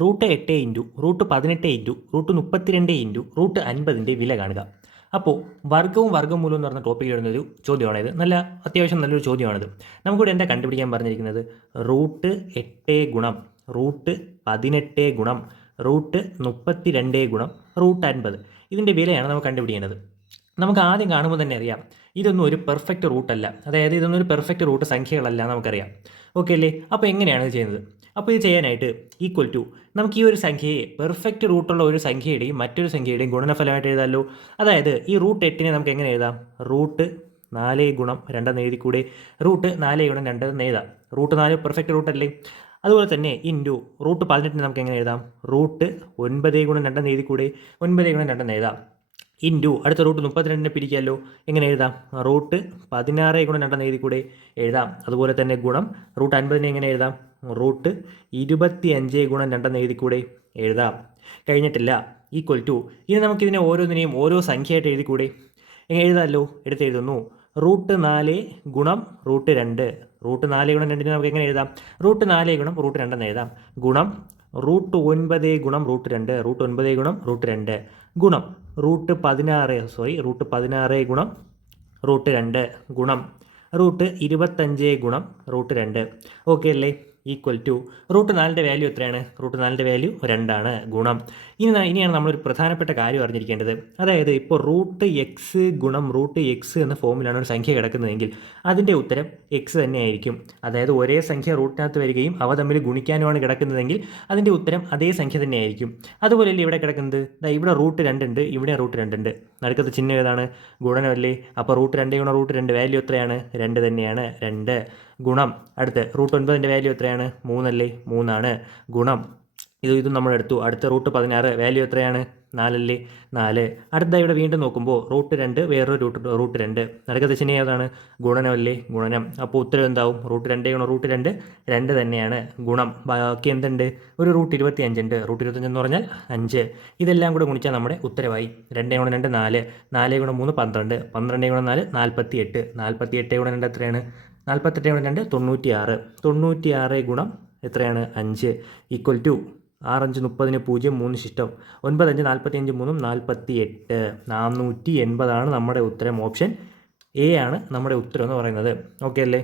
√8 × √18 × √32 വില കാണുക. അപ്പോൾ വർഗ്ഗവും വർഗ്ഗമൂലവും എന്ന് പറഞ്ഞ ടോപ്പിക്കിൽ വരുന്നൊരു ചോദ്യമാണിത്. അത്യാവശ്യം നല്ലൊരു ചോദ്യമാണിത്. നമുക്കിവിടെ എന്താ കണ്ടുപിടിക്കാൻ പറഞ്ഞിരിക്കുന്നത്? √8 × √18 × √32 ഇതിൻ്റെ വിലയാണ് നമുക്ക് കണ്ടുപിടിക്കേണ്ടത്. നമുക്ക് ആദ്യം കാണുമ്പോൾ തന്നെ അറിയാം ഇതൊന്നും ഒരു പെർഫെക്റ്റ് റൂട്ടല്ല, അതായത് ഇതൊന്നും ഒരു പെർഫെക്റ്റ് റൂട്ട് സംഖ്യകളല്ല നമുക്കറിയാം. ഓക്കെ അല്ലേ? അപ്പോൾ എങ്ങനെയാണ് ഇത് ചെയ്യുന്നത്? അപ്പോൾ ഇത് ചെയ്യാനായിട്ട് ഈക്വൽ ടു നമുക്ക് ഈ ഒരു സംഖ്യയെ പെർഫെക്റ്റ് റൂട്ടുള്ള ഒരു സംഖ്യയുടെയും മറ്റൊരു സംഖ്യയുടെയും ഗുണനഫലമായിട്ട് എഴുതാമല്ലോ. അതായത് ഈ √8 നമുക്ക് എങ്ങനെ എഴുതാം? √4 × 2 എഴുതി കൂടെ? √4 × 2 എന്ന് എഴുതാം. √4 പെർഫെക്റ്റ് റൂട്ടല്ലേ? അതുപോലെ തന്നെ ഇൻറ്റു √18 നമുക്ക് എങ്ങനെ എഴുതാം? √9 × 2 എഴുതി കൂടെ? 9 × 2 എഴുതാം. ഇൻറ്റു അടുത്ത √32 പിരിക്കാമല്ലോ. എങ്ങനെ എഴുതാം? √16 × 2 എഴുതി കൂടെ? എഴുതാം. അതുപോലെ തന്നെ ഗുണം √50 എങ്ങനെ എഴുതാം? √25 × 2 എഴുതി കൂടെ? എഴുതാം. കഴിഞ്ഞിട്ടില്ല. ഈക്വൽ ടു ഇനി നമുക്കിതിനെ ഓരോന്നിനെയും ഓരോ സംഖ്യയായിട്ട് എഴുതി കൂടെ? എഴുതാമല്ലോ. എടുത്തെഴുതുന്നു. √4 × √2. √4 × 2 നമുക്ക് എങ്ങനെ എഴുതാം? √4 × √2 എഴുതാം. ഗുണം √9 × √2. √9 × √2 ഗുണം √16 × √2 ഗുണം √25 × √2. ഓക്കെ അല്ലേ? ഈക്വൽ ടു √4 വാല്യൂ എത്രയാണ്? √4 വാല്യൂ 2 ആണ്. ഗുണം ഇനിയാണ് നമ്മളൊരു പ്രധാനപ്പെട്ട കാര്യം അറിഞ്ഞിരിക്കേണ്ടത്. അതായത് ഇപ്പോൾ √x √x എന്ന ഫോമിലാണ് ഒരു സംഖ്യ കിടക്കുന്നതെങ്കിൽ അതിൻ്റെ ഉത്തരം x തന്നെയായിരിക്കും. അതായത് ഒരേ സംഖ്യ റൂട്ടിനകത്ത് വരികയും അവ തമ്മിൽ ഗുണിക്കാനുമാണ് കിടക്കുന്നതെങ്കിൽ അതിൻ്റെ ഉത്തരം അതേ സംഖ്യ തന്നെയായിരിക്കും. അതുപോലെയല്ലേ ഇവിടെ കിടക്കുന്നത്? ഇവിടെ √2 ഉണ്ട്, ഇവിടെ √2 ഉണ്ട്. നടുക്കത്തെ ചിഹ്നം ഏതാണ്? ഗുണനമല്ലേ? അപ്പോൾ √2 × √2 വാല്യൂ എത്രയാണ്? 2 തന്നെയാണ്. 2 ഗുണം അടുത്ത് √9 വാല്യൂ എത്രയാണ്? 3 അല്ലേ? 3 ആണ്. ഗുണം ഇതും നമ്മൾ എടുത്തു. അടുത്ത √16 വാല്യൂ എത്രയാണ്? 4 അല്ലേ? 4. അടുത്ത ഇവിടെ വീണ്ടും നോക്കുമ്പോൾ √2 വേറൊരു √2 നടുക്കത്തെ ചിഹ്നം ഏതാണ്? ഗുണനമല്ലേ? ഗുണനം. അപ്പോൾ ഉത്തരം എന്താവും? √2 × √2 2 തന്നെയാണ്. ഗുണം ബാക്കി എന്തുണ്ട്? ഒരു √25 ഉണ്ട്. √25 എന്ന് പറഞ്ഞാൽ 5. ഇതെല്ലാം കൂടെ ഗുണിച്ചാൽ നമ്മുടെ ഉത്തരവായി. 2 × 2 4, 4 × 3 12, 12 × 4 48, 48 × 2 എത്രയാണ്? 48 × 2 96. 96 ഗുണം എത്രയാണ്? 5 ഈക്വൽ ടു 6 5 30 0 3 ശിഷ്ടം 9 5 45 3 48. 480 ആണ് നമ്മുടെ ഉത്തരം. ഓപ്ഷൻ എ ആണ് നമ്മുടെ ഉത്തരം എന്ന് പറയുന്നത്. ഓക്കെ അല്ലേ?